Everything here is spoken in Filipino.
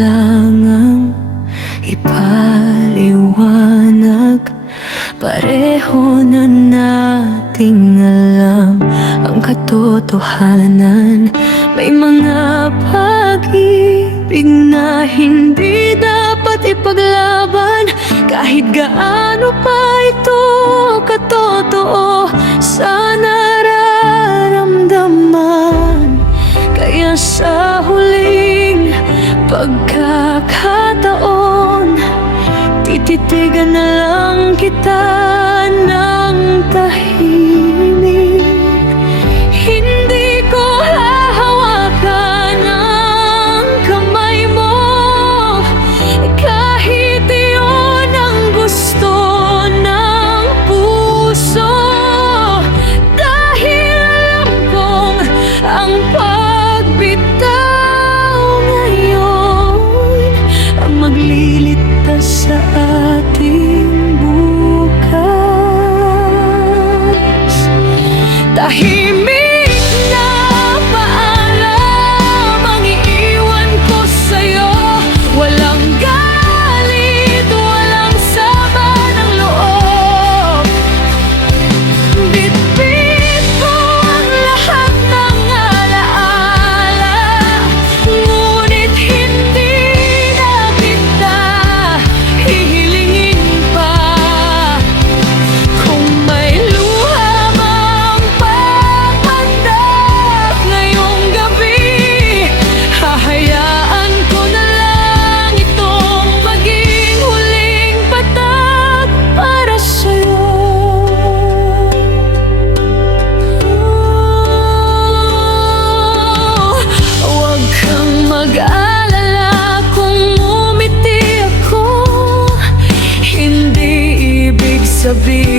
kailangang ipaliwanag. Pareho na nating alam ang katotohanan. May mga pag-ibig na hindi dapat ipaglaban, kahit gaano pa ito katotoo sa nararamdaman. Kaya sa huling pagkakataon, tititigan na lang kita ng tahimik. Hindi ko hahawakan ang kamay mo, kahit iyon ang gusto ng puso. Dahil alam kong ang pagbitaw ngayon ang magliligtas sa ating bukas. Tahimik na paalam ang iiwan ko sa'yo. Walang galit, walang sama ng loob. Bitbit ko ang lahat ng alaala, ngunit hindi na kita hihilingin pa. Kung may luha mang papandak ngayong gabi, hahayaan ko na lang itong maging huling patak para sa'yo. Huwag kang mag-alala kung umiti ako, hindi ibig sabihin